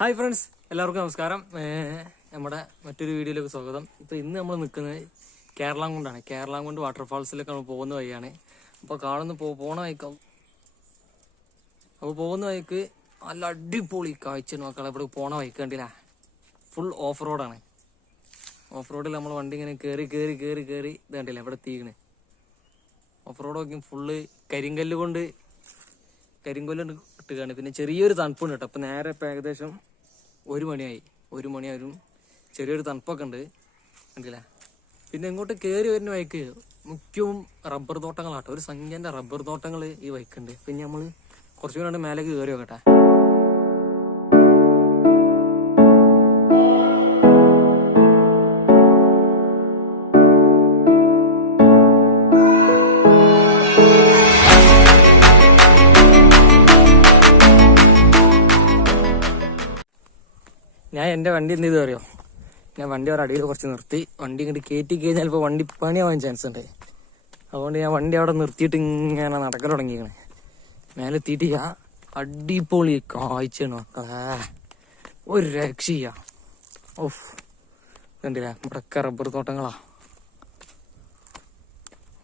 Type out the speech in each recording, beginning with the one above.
Hi friends എല്ലാവർക്കും നമസ്കാരം. നമ്മുടെ മറ്റൊരു വീഡിയോയിലേക്ക് സ്വാഗതം. ഇപ്പോൾ ഇന്ന് നമ്മൾ നിൽക്കുന്നത് കേരളം കൊണ്ടാണ് കേരളം കൊണ്ട് വാട്ടർഫാൾസിലേക്ക് നമ്മൾ പോകുന്ന വഴിയാണ്. അപ്പോൾ കാണുന്ന പോ പോണ വഴിക്ക് അപ്പോൾ പോകുന്ന വഴിക്ക് നല്ല അടിപൊളി കാഴ്ച നോക്കാം ഇവിടെ പോണ വഴിക്ക് കണ്ടില്ല? ഫുൾ ഓഫ് റോഡാണ് ഓഫ് റോഡിൽ നമ്മൾ വണ്ടി ഇങ്ങനെ കയറി കയറി കയറി കയറി ഇത് കണ്ടില്ല? ഇവിടെ തീകണ് ഓഫ് റോഡ് നോക്കി ഫുള്ള് കരിങ്കല്ല് കൊണ്ട് കരിങ്കല്ല് ഇട്ടുകയാണ് പിന്നെ ചെറിയൊരു തണുപ്പുണ്ട് കേട്ടോ. അപ്പം നേരെ ഇപ്പം ഏകദേശം ഒരു മണിയായി. ഒരു മണിയായാലും ചെറിയൊരു തണുപ്പൊക്കെ ഉണ്ട് കണ്ടില്ല പിന്നെ ഇങ്ങോട്ട് കയറി വരുന്ന വഴിക്ക് മുഖ്യവും റബ്ബർ തോട്ടങ്ങളാട്ടോ. ഒരു സംഖ്യന്റെ റബ്ബർ തോട്ടങ്ങൾ ഈ വഴിക്കുണ്ട് പിന്നെ നമ്മൾ കുറച്ചുകൂടെ മേലേക്ക് കയറി നോക്കട്ടെ. എന്റെ വണ്ടി എന്ത് ചെയ്തു അറിയോ? ഞാൻ വണ്ടി അവിടെ അടിയിൽ കുറച്ച് നിർത്തി. വണ്ടി ഇങ്ങോട്ട് കയറ്റി കഴിഞ്ഞാൽ ഇപ്പോൾ വണ്ടി പണിയാവാൻ ചാൻസ് ഉണ്ട്. അതുകൊണ്ട് ഞാൻ വണ്ടി അവിടെ നിർത്തിയിട്ട് ഇങ്ങനെ നടക്കൽ തുടങ്ങിയാണ് മേലെത്തിയിട്ട് ഞാൻ അടിപൊളി കാഴ്ചയാണ് ഒരു രക്ഷയ്യ ഓഫ് കണ്ടില്ല? ഇവിടെയൊക്കെ റബ്ബർ തോട്ടങ്ങളാ.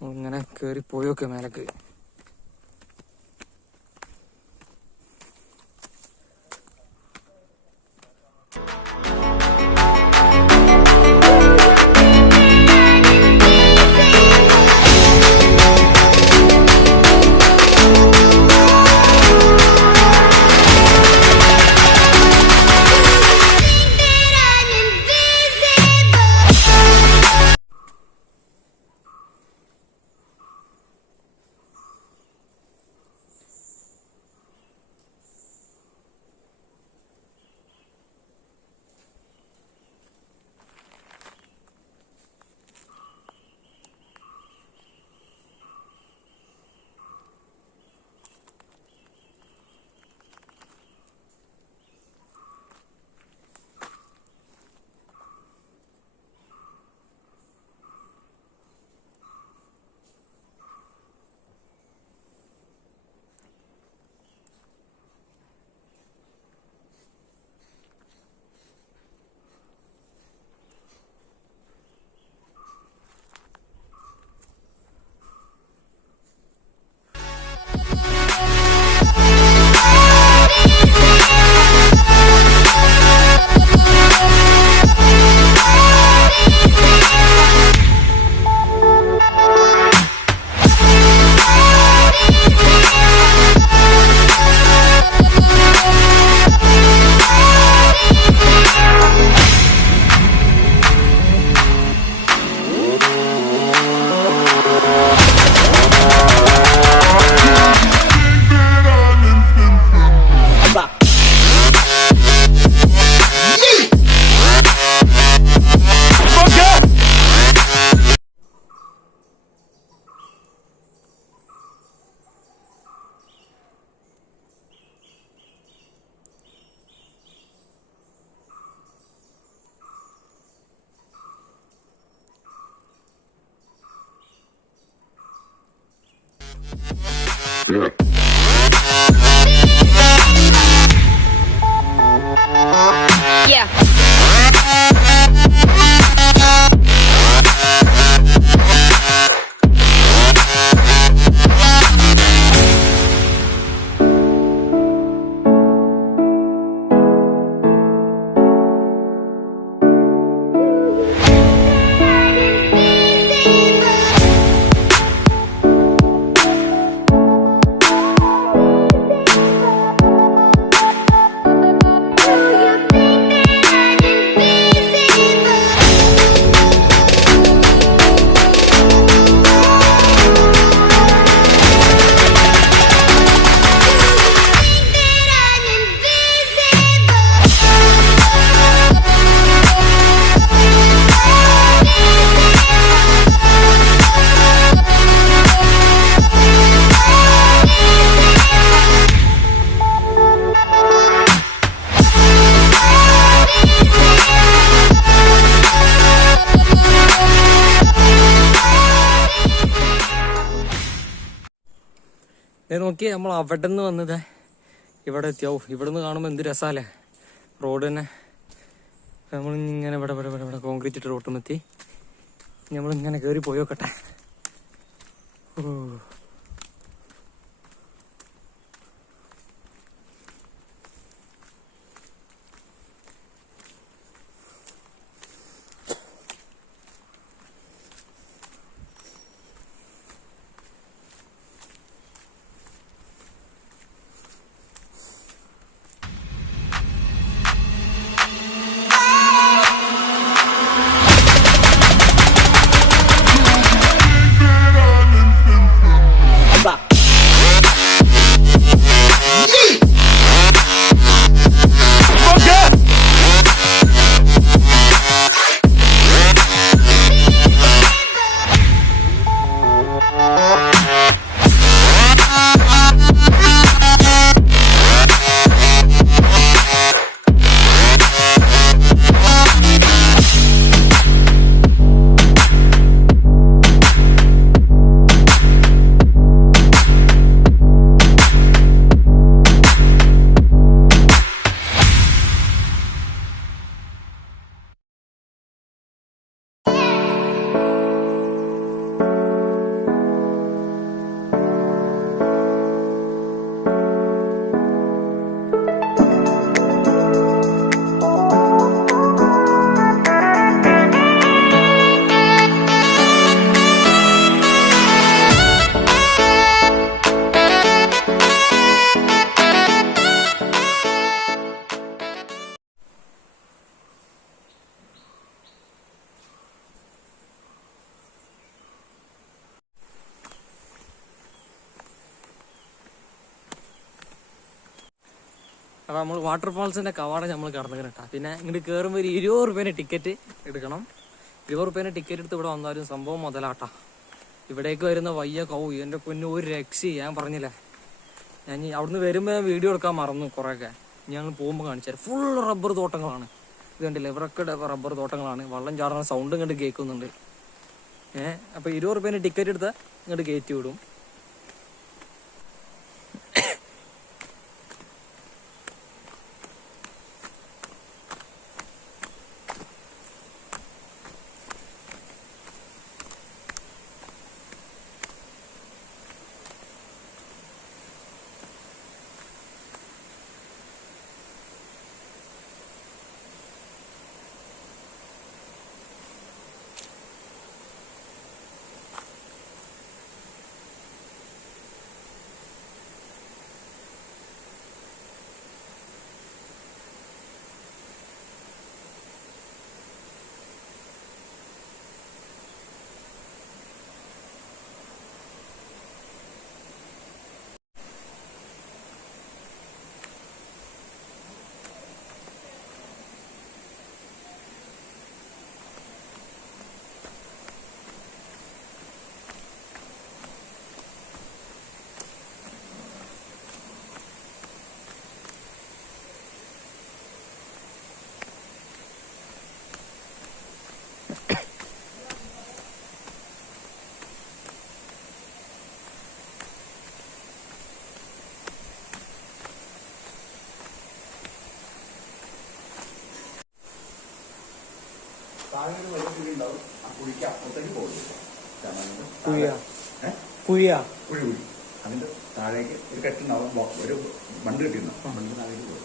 ഇങ്ങനെ കയറി പോയൊക്കെ മേലേക്ക്. നോക്കി നമ്മൾ അവിടെ നിന്ന് വന്നത്. ഇവിടെ എത്തിയാവും ഇവിടെ നിന്ന് കാണുമ്പോൾ എന്ത് രസാലേ റോഡ് തന്നെ. നമ്മളിങ്ങനെ ഇവിടെ ഇവിടെ ഇവിടെ ഇവിടെ കോൺക്രീറ്റ് ഇട്ട് റോട്ടുമെത്തി നമ്മളിങ്ങനെ കയറി പോയി നോക്കട്ടെ ഓ. വാട്ടർഫാൾസിന്റെ കവാടം നമ്മൾ കടന്നു കേട്ടാ പിന്നെ ഇങ്ങോട്ട് കയറുമ്പോൾ ഒരു ഇരുപത് റുപ്യേനെ ടിക്കറ്റ് എടുക്കണം. ഇരുപത് റുപ്യേനെ ടിക്കറ്റ് എടുത്ത് ഇവിടെ വന്നാലും സംഭവം മുതലാട്ടാ. ഇവിടേക്ക് വരുന്ന വയ്യ കൗ എന്റെ പൊന്നു ഒരു രക്ഷ ഞാൻ പറഞ്ഞില്ലേ? ഞാൻ അവിടുന്ന് വരുമ്പോൾ വീഡിയോ എടുക്കാൻ മറന്നു കുറേയൊക്കെ. ഞങ്ങൾ പോകുമ്പോൾ കാണിച്ചാൽ ഫുൾ റബ്ബർ തോട്ടങ്ങളാണ്. ഇത് കണ്ടില്ല? ഇവരൊക്കെ റബ്ബർ തോട്ടങ്ങളാണ്. വള്ളം ചാടുന്ന സൗണ്ടും കണ്ട് കേൾക്കുന്നുണ്ട്. ഏഹ് അപ്പോൾ ഇരുപത് റുപ്യേന്റെ ടിക്കറ്റ് എടുത്താൽ ഇങ്ങോട്ട് കയറ്റി വിടും താഴെ ഒരു വലിയ കുഴി ഉണ്ടാവും ആ കുഴിക്ക് കുഴിയാ? ഏ? കുയ്യാ കുഴി കുഴി അതിന്റെ താഴേക്ക് ഒരു കെട്ടുണ്ടാവും ഒരു മണ്ണ് കെട്ടിണ്ടാവും മണ്ണിന്റെ മണ്ണിന് താഴേക്ക് പോകും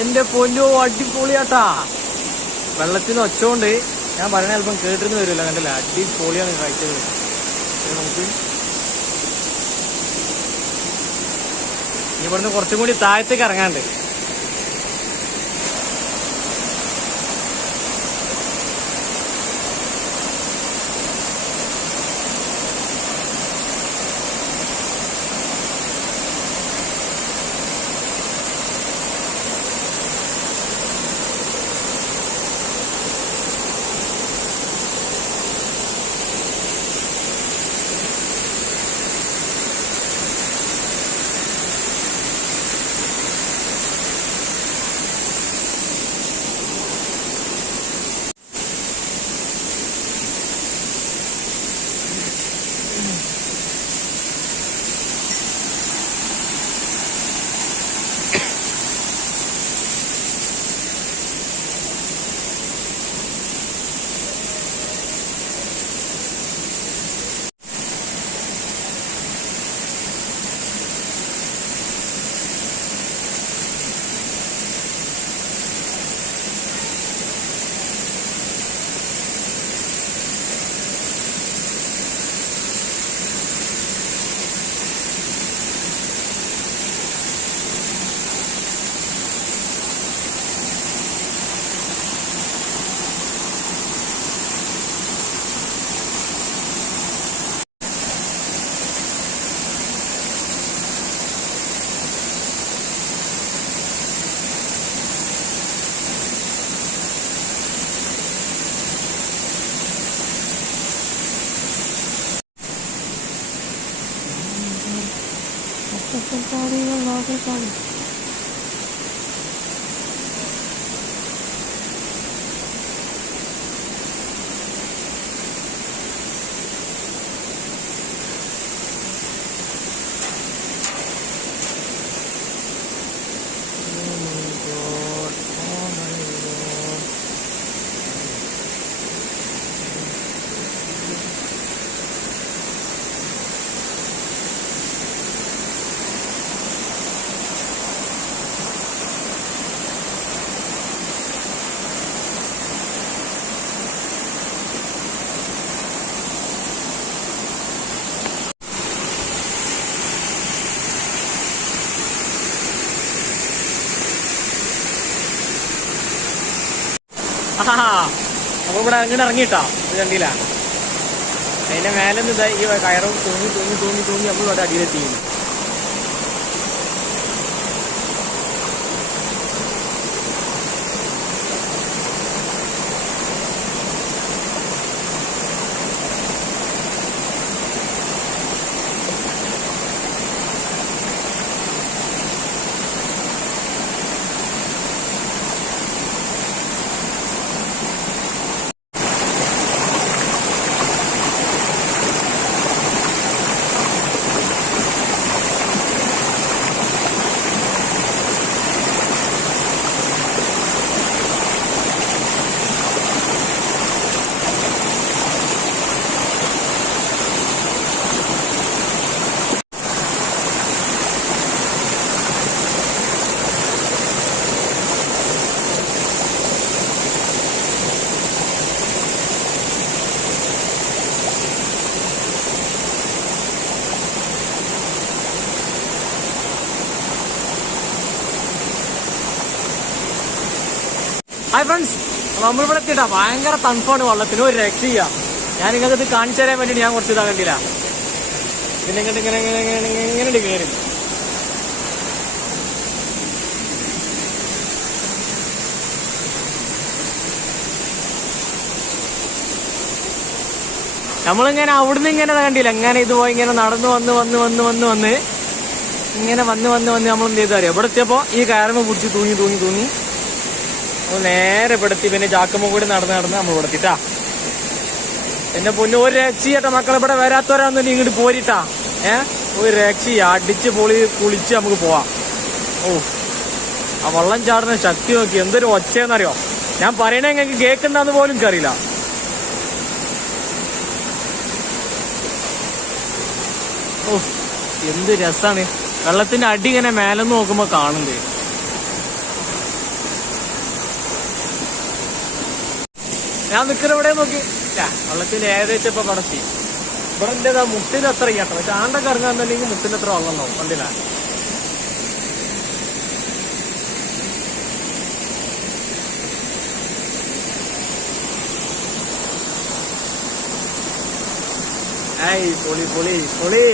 എന്റെ പൊന്നോ അടിപൊളിയാട്ടാ. വെള്ളത്തിന് ഒച്ചോണ്ട് ഞാൻ പറയണ അല്പം കേട്ടിരുന്ന് വരുമല്ലോ കണ്ടല്ലേ അടിപൊളിയാണ് കാഴ്ചകൾ ഇത് നമുക്ക് ഇനി ഇവിടുന്ന് കുറച്ചും കൂടി താഴത്തേക്ക് ഇറങ്ങാണ്ട് 在家里。അപ്പൊ ഇവിടെ അങ്ങോട്ട് ഇറങ്ങിയിട്ടാ ഇത് കണ്ടില്ല. അതിന്റെ മേലെ നിന്ന് ഈ കയറും തൂങ്ങി തൂങ്ങി തൂങ്ങി തൂങ്ങി നമ്മൾ ഇവിടെ അടിയിലെത്തി ഹായ് ഫ്രണ്ട്സ് നമ്മളിവിടെ എത്തിയിട്ടാ ഭയങ്കര തണുപ്പാണ് വള്ളത്തിന്. ഒരു രക്ഷയില്ല. ഞാൻ നിങ്ങൾക്ക് ഇത് കാണിച്ചു തരാൻ വേണ്ടിയിട്ട് ഞാൻ കുറച്ച് ഇതാ കണ്ടില്ല പിന്നെ ഇങ്ങനെ ഇങ്ങനെ ഇങ്ങനെ ഇങ്ങനെ ഇങ്ങനെ കയറി നമ്മളിങ്ങനെ അവിടുന്ന് ഇങ്ങനെ കണ്ടില്ല ഇങ്ങനെ ഇതുപോലെ ഇങ്ങനെ നടന്നു വന്ന് വന്ന് വന്ന് വന്ന് വന്ന്. ഇങ്ങനെ വന്ന് വന്ന് വന്ന് നമ്മൾ എന്ത് ചെയ്താൽ ഇവിടെ എത്തിയപ്പോ ഈ കാരമ പിടിച്ച് തൂങ്ങി തൂങ്ങി തൂങ്ങി. നേരെ പെടുത്തി പിന്നെ ജാക്കമ്മ കൂടി നടന്ന് നടന്ന് നമ്മൾ പെടുത്തിട്ടാ എന്നെ പൊന്നു ഒരു രക്ഷയട്ടെ മക്കളെ. ഇവിടെ വരാത്തവരാന്ന് ഇങ്ങോട്ട് പോരിട്ടാ. ഏ? ഒരു രക്ഷ അടിച്ച് പൊളി കുളിച്ച് നമുക്ക് പോവാം. ഓ ആ വള്ളം ചാടുന്ന ശക്തി നോക്കി. എന്തൊരു ഒച്ചയെന്നറിയോ ഞാൻ പറയണേ നിങ്ങൾക്ക് കേൾക്കണ്ടെന്ന് പോലും എനിക്കറിയില്ല ഓ എന്ത് രസാണ്. വെള്ളത്തിന്റെ അടി ഇങ്ങനെ മേലെന്ന് നോക്കുമ്പോ കാണുന്നുണ്ട്. ഞാൻ നിൽക്കുന്ന ഇവിടെ നോക്കി. ഇല്ല വെള്ളത്തിന്റെ ഏകദേശം ഇപ്പൊ കടത്തി ഇവിടെ എന്റെ മുട്ടിന് അത്ര കേട്ടോ. പക്ഷെ ആണ്ടൊക്കെ ഇറങ്ങാന്നുണ്ടെങ്കിൽ മുട്ടിന് അത്ര വെള്ളം ഉണ്ടാവും ഏയ് പൊളി പൊളി പൊളി.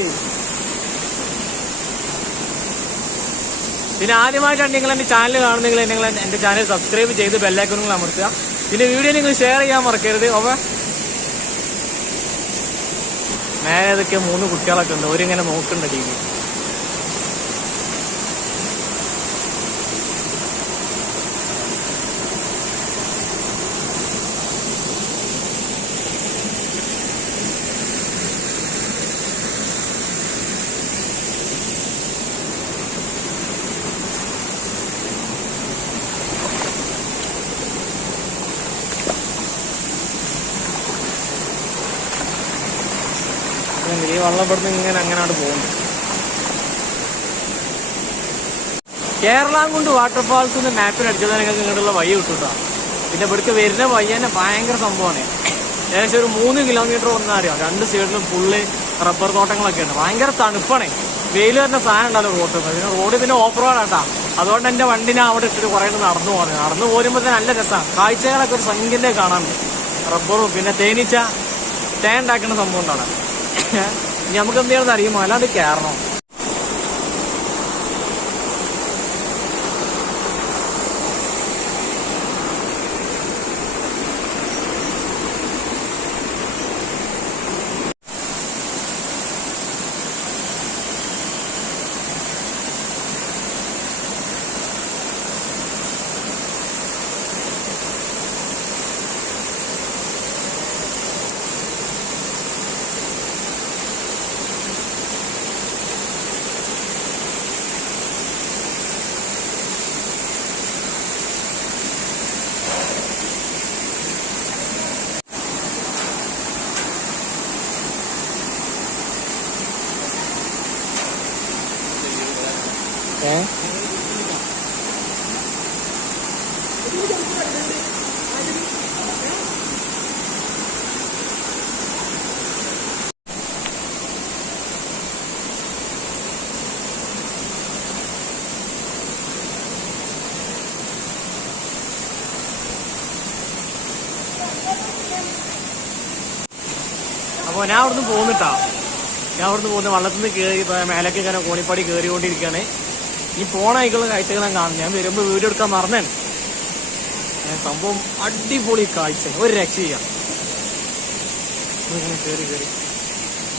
പിന്നെ ആദ്യമായിട്ടാണ് നിങ്ങൾ എന്റെ ചാനൽ കാണുന്നെങ്കിൽ നിങ്ങൾ എന്റെ ചാനൽ സബ്സ്ക്രൈബ് ചെയ്ത് ബെല്ലൈക്കണുകൾ അമർത്തുക. പിന്നെ വീഡിയോ നിങ്ങൾ ഷെയർ ചെയ്യാൻ മറക്കരുത്. അപ്പൊ നേരെ ഇതൊക്കെ മൂന്ന് കുട്ടികളൊക്കെ ഉണ്ട്. അവരിങ്ങനെ നോക്കണ്ട ടി വി ഈ വെള്ളം ഇവിടുന്ന് ഇങ്ങനെ അങ്ങനാണ് കേരളം കൊണ്ട് വാട്ടർഫാൾസ് മാപ്പിൽ അടിച്ചത് നിങ്ങൾക്ക് ഇങ്ങോട്ടുള്ള വഴി കിട്ടുട്ടോ. പിന്നെ ഇവിടേക്ക് വരുന്ന വഴി തന്നെ ഭയങ്കര സംഭവമാണ്. ഏകദേശം ഒരു മൂന്ന് കിലോമീറ്റർ വന്നാൽ അറിയാം? രണ്ട് സൈഡിലും ഫുള്ള് റബ്ബർ തോട്ടങ്ങളൊക്കെ ഉണ്ട്. ഭയങ്കര തണുപ്പാണ്. വെയിൽ വരുന്ന സാധനം ഉണ്ടല്ലോ റോഡ് പിന്നെ റോഡ് പിന്നെ ഓഫ് റോഡാട്ടാ അതുകൊണ്ട് എന്റെ വണ്ടിനെ അവിടെ ഇട്ടിട്ട് കുറെ നടന്നു പോകുന്നത് നടന്നു പോരുമ്പോൾ തന്നെ നല്ല രസമാണ് കാഴ്ചകളൊക്കെ ഒരു സംഖ്യന്റെ കാണാനുണ്ട് റബ്ബറും പിന്നെ തേനീച്ച തേൻ ഉണ്ടാക്കുന്ന സംഭവം ഉണ്ടാണ് ഇനി നമുക്ക് എന്ത് ചെയ്യണമെന്ന് അറിയുമോ? അല്ലാണ്ട് കയറണം? അപ്പൊ ഞാൻ അവിടുന്ന് പോന്നിട്ടാ ഞാൻ അവിടുന്ന് പോകുന്ന വള്ളത്തിൽ നിന്ന് കയറി മേലേക്ക് ഇങ്ങനെ കോണിപ്പാടി കയറിക്കൊണ്ടിരിക്കുകയാണ് ഈ ഫോണായിക്കുള്ള കാഴ്ചകളാണ് കാഴ്ചകൾ ഞാൻ വരുമ്പോ വീഡിയോ എടുക്കാൻ മറന്നേ. സംഭവം അടിപൊളി കാഴ്ച. ഒരു രക്ഷയില്ല. ഇങ്ങനെ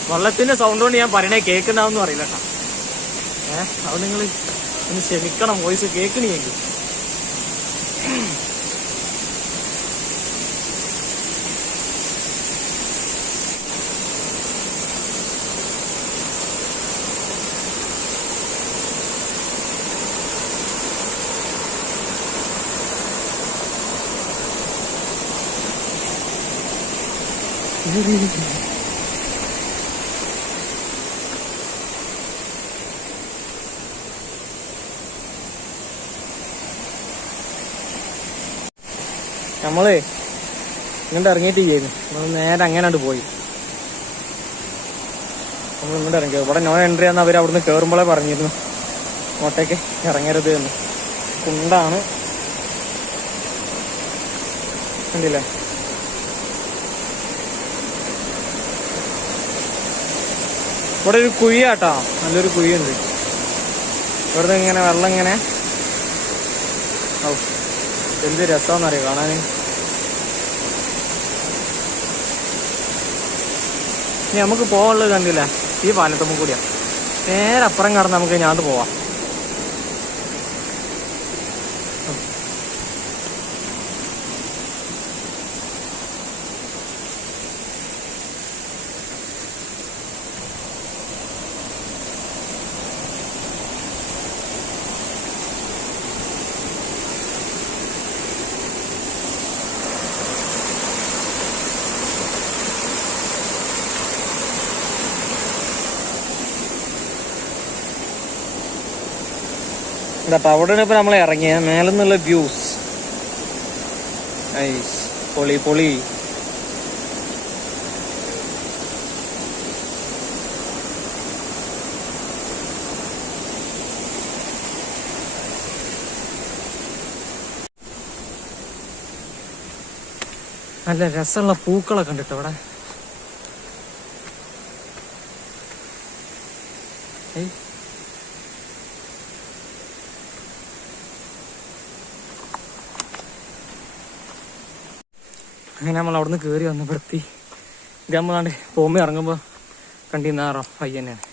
വള്ളത്തിന്റെ സൗണ്ട് കൊണ്ട് ഞാൻ പറയണേ കേൾക്കണ്ടാവെന്ന് അറിയില്ല കേട്ടോ. ഏഹ് അത് നിങ്ങൾ ഒന്ന് ക്ഷമിക്കണം വോയിസ് കേൾക്കണിയെങ്കിൽ. നമ്മൾ ഇങ്ങോട്ട് ഇറങ്ങിയിട്ട് ചെയ്യുന്നു നമ്മൾ നേരെ അങ്ങനെയാണ്ട് പോയി. നമ്മൾ ഇങ്ങോട്ട് ഇറങ്ങി ഇവിടെ നോ എൻട്രി ആണെന്ന് അവർ അവിടുന്ന് കയറുമ്പോഴേ പറഞ്ഞിരുന്നു. ഇങ്ങോട്ടേക്ക് ഇറങ്ങരുത് എന്ന്. കുണ്ടാണ്. കണ്ടില്ലേ? ഇവിടെ ഒരു കുഴിയാട്ടാ. നല്ലൊരു കുഴിയുണ്ട്. ഇവിടെ ഇങ്ങനെ വെള്ളം ഇങ്ങനെ. എന്ത് രസമാണെന്നറിയോ കാണാൻ ഇനി നമുക്ക് പോകാനുള്ളത് കണ്ടില്ല? ഈ പാലത്തുമ്പ് കൂടിയാ. നേരെ അപ്പുറം കടന്ന് നമുക്ക് ഞാൻ പോവാം. ഇതാ അവിടെ ഇപ്പൊ നമ്മൾ ഇറങ്ങിയ. മേലെ നിന്നുള്ള വ്യൂസ് പൊളി പൊളി. നല്ല രസമുള്ള പൂക്കളൊക്കെ ഉണ്ട് അവിടെ അങ്ങനെ നമ്മൾ അവിടുന്ന് കയറി വന്ന് പെടുത്തി ഇത് നമ്മളാണ്ട് പോകുമ്പോൾ ഇറങ്ങുമ്പോൾ കണ്ടിന്നാറോ തന്നെയാണ്.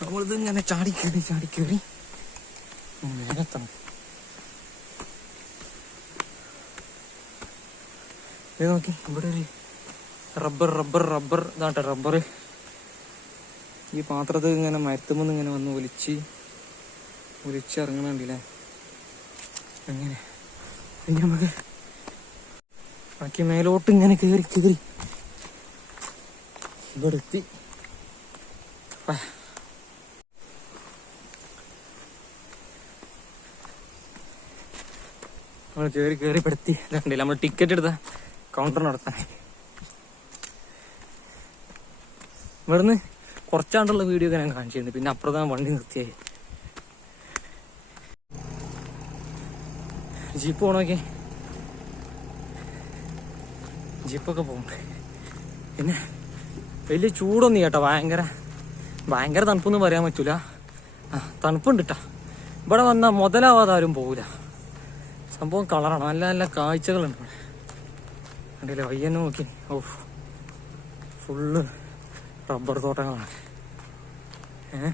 നമ്മളിത് ഇങ്ങനെ ചാടി കയറി ചാടി കയറി നേരത്താണ് ഇത് നോക്കി ഇവിടെ ഒരു റബ്ബർ റബ്ബർ റബ്ബർ. ഇതാട്ടെ റബ്ബർ. ഈ പാത്രത്തിൽ ഇങ്ങനെ മരത്തുമെന്ന് ഇങ്ങനെ വന്ന് ഒലിച്ച് ഒലിച്ച് ഇറങ്ങണുണ്ടല്ലേ അങ്ങനെ പിന്നെ നമുക്ക് ബാക്കി മേലോട്ട് ഇങ്ങനെ കയറി കയറി ഇവിടെ എത്തി. വാ. നമ്മൾ കയറി കയറി പെടുത്തി കണ്ടില്ല നമ്മൾ ടിക്കറ്റ് എടുത്ത കൗണ്ടർ നടത്താൻ. ഇവിടുന്ന് കുറച്ചാണ്ടുള്ള വീഡിയോ ഒക്കെ ഞാൻ കാണിച്ചിരുന്നു. പിന്നെ അപ്പുറത്താണ് വണ്ടി നിർത്തിയായി. ജീപ്പ് പോണോക്കെ? ജീപ്പൊക്കെ പോകും പിന്നെ വലിയ ചൂടൊന്നും കേട്ടോ ഭയങ്കര ഭയങ്കര തണുപ്പൊന്നും പറയാൻ പറ്റൂല. ആ തണുപ്പുണ്ട് കേട്ടോ ഇവിടെ വന്നാൽ മുതലാവാതെ ആരും പോകില്ല സംഭവം കളറാണ് നല്ല നല്ല കാഴ്ചകളുണ്ട് ഇവിടെ. കണ്ടില്ലേ വയ്യന്നെ നോക്കി. ഓ ഫുള്ള് റബ്ബർ തോട്ടങ്ങളാണ്. ഏ?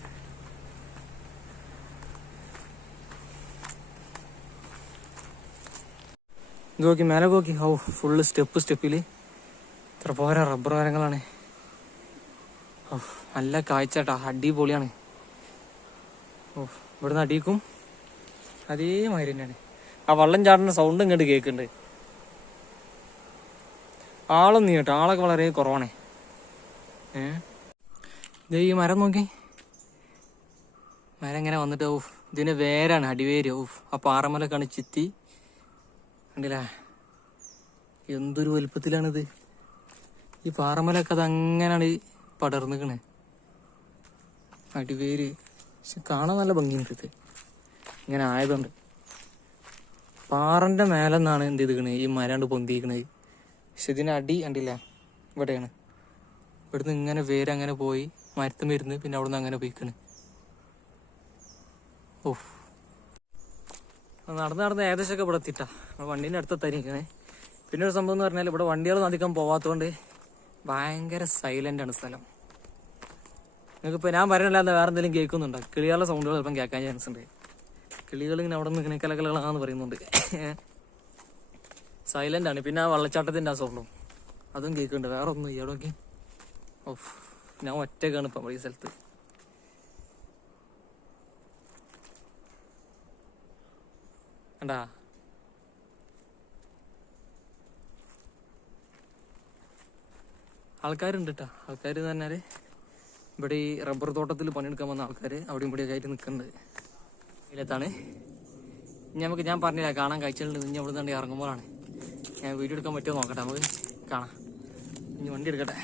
നോക്കി മേലെ നോക്കി ഓ ഫുള്ള് സ്റ്റെപ്പ് സ്റ്റെപ്പിൽ ഇത്ര പോരാ റബ്ബർ മരങ്ങളാണ് ഓ നല്ല കാഴ്ചട്ടാ. അടിപൊളിയാണ്. ഓ ഇവിടുന്ന് അടിക്കും. അതേമാതിരി തന്നെയാണ്. ആ വള്ളം ചാടുന്ന സൗണ്ട് ഇങ്ങോട്ട് കേൾക്കുന്നുണ്ട് ആളൊന്നും കേട്ടോ. ആളൊക്കെ വളരെ കുറവാണേ. ഏ? ഈ മരം നോക്കി. മരം ഇങ്ങനെ വന്നിട്ട് ഓ ഇതിന് വേരാണ് അടിവേര്. ഓ ആ പാറമലക്കാണ് ചിത്തി. എന്തൊരു വലുപ്പത്തിലാണിത്. ഈ പാറമലൊക്കെ അത് അങ്ങനെയാണ് പടർന്നിക്കണേ. അടിവേര്. പക്ഷെ കാണാൻ നല്ല ഭംഗിയുണ്ട് ഇത്. ഇങ്ങനെ ആയതുണ്ട് പാറന്റെ മേലെ നിന്നാണ് എന്ത് ചെയ്തിക്കണേ? ഈ മരാണ്ട് പൊന്തിയിരിക്കുന്നത് പക്ഷെ ഇതിന് അടി കണ്ടില്ല. ഇവിടെയാണ്. ഇവിടുന്ന് ഇങ്ങനെ വേര് അങ്ങനെ പോയി മരത്തും വരുന്ന് പിന്നെ അവിടുന്ന് അങ്ങനെ പോയിക്കണ്. ഓ നടന്ന് നടന്ന് ഏകദേശമൊക്കെ ഇവിടെ എത്തിട്ടാ നമ്മുടെ വണ്ടീന്റെ അടുത്തെത്തായിരിക്കണേ പിന്നെ ഒരു സംഭവം എന്ന് പറഞ്ഞാൽ ഇവിടെ വണ്ടികളൊന്നും അധികം പോവാത്തതുകൊണ്ട് ഭയങ്കര സൈലന്റ് ആണ് സ്ഥലം. നിങ്ങൾക്ക് ഇപ്പൊ ഞാൻ പറയണില്ലാതെ വേറെ എന്തെങ്കിലും കേൾക്കുന്നുണ്ടോ? കിളികളുടെ സൗണ്ടുകൾ ചിലപ്പം കേൾക്കാൻ ചാൻസ് ഉണ്ട്. കിളികൾ ഇങ്ങനെ അവിടെ നിന്ന് ഇങ്ങനെ പറയുന്നുണ്ട്. സൈലന്റ് ആണ്. പിന്നെ ആ വെള്ളച്ചാട്ടത്തിന്റെ ആ സൗണ്ടും അതും കേൾക്കുന്നുണ്ട്. വേറെ ഒന്നും ഈ നോക്കി ഓഫ്. ഞാൻ ഒറ്റക്കാണ് ഇപ്പം ഈ സ്ഥലത്ത്. കണ്ടാ ആൾക്കാരുണ്ട് കേട്ടോ ആൾക്കാർ എന്ന് പറഞ്ഞാൽ ഇവിടെ ഈ റബ്ബർ തോട്ടത്തിൽ പണിയെടുക്കാൻ വന്ന ആൾക്കാർ അവിടെയും ഇവിടെയൊക്കെ ആയിട്ട് നിൽക്കുന്നുണ്ട്. ഇനി നമുക്ക് ഞാൻ പറഞ്ഞില്ല കാണാൻ കാഴ്ചകളുണ്ട്. ഇനി അവിടെ നിന്ന് ഇറങ്ങുമ്പോഴാണ്. ഞാൻ വീഡിയോ എടുക്കാൻ പറ്റുമോ നോക്കട്ടെ. നമുക്ക് കാണാം. ഇനി വണ്ടി എടുക്കട്ടെ.